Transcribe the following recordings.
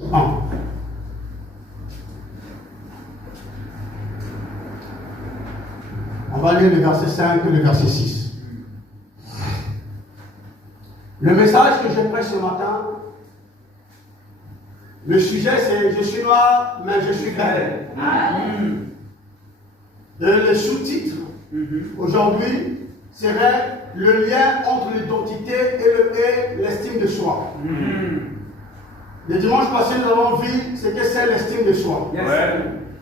1. On va lire le verset 5 et le verset 6. Le message que je prêche ce matin, le sujet c'est « Je suis noir, mais je suis belle ». Le sous-titre aujourd'hui serait le lien entre l'identité et l'estime de soi. Le dimanche passé, nous avons vu ce que c'est l'estime de soi. Yes.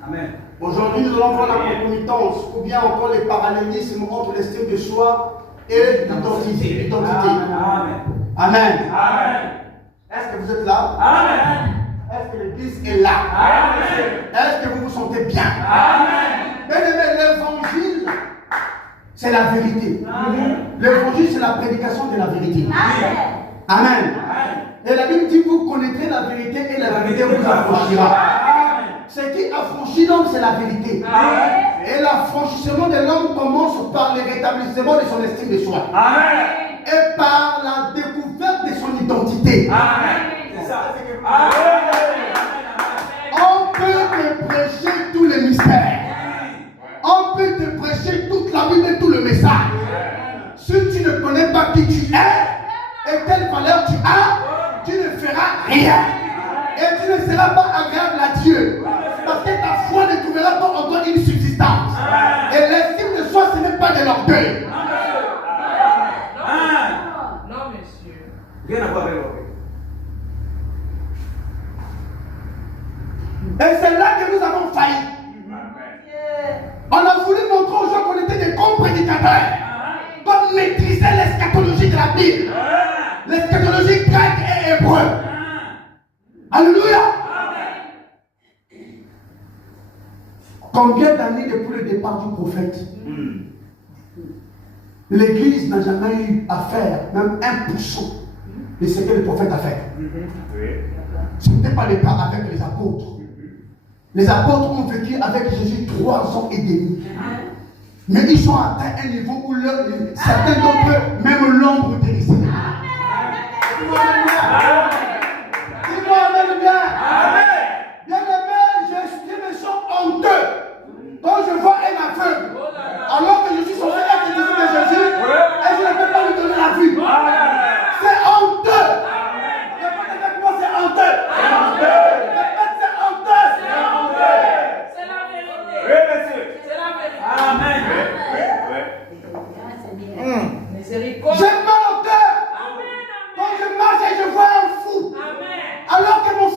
Amen. Aujourd'hui, nous allons voir la concomitance ou bien encore les parallélismes entre l'estime de soi et l'identité. Amen. Amen. Amen. Est-ce que vous êtes là? Amen. Est-ce que l'Église est là? Amen. Est-ce que vous vous sentez bien? Amen. Bien-aimés, l'évangile, c'est la vérité. L'évangile, c'est la prédication de la vérité. Amen. Et la Bible dit, vous connaîtrez la vérité et la vérité vous affranchira. Ce qui affranchit l'homme, c'est la vérité. Et l'affranchissement de l'homme commence par le rétablissement de son estime de soi. Et par la découverte de son identité. C'est ça. Amen. On peut te prêcher tous les mystères. On peut te prêcher toute la Bible et tout le message. Si tu ne connais pas qui tu es et quelle valeur tu as, tu ne feras rien. Et tu ne seras pas agréable à Dieu. Parce que ta foi ne trouvera pas en toi une subsistance. Et l'estime de soi, ce n'est pas de l'orgueil. Non, monsieur. Rien à voir avec l'orgueil. Et c'est là que nous avons failli. On a voulu montrer aux gens qu'on était des bons prédicateurs. Qu'on maîtrisait l'eschatologie de la Bible. L'eschatologie grecque et hébreu. Alléluia. Combien d'années depuis le départ du prophète, l'Église n'a jamais eu à faire même 1% de ce que le prophète a fait. Ce n'était pas le cas avec les apôtres. Les apôtres ont vécu avec Jésus 3 ans et demi. Mais ils ont atteint un niveau où certains d'entre eux, même l'ombre de l'Israël.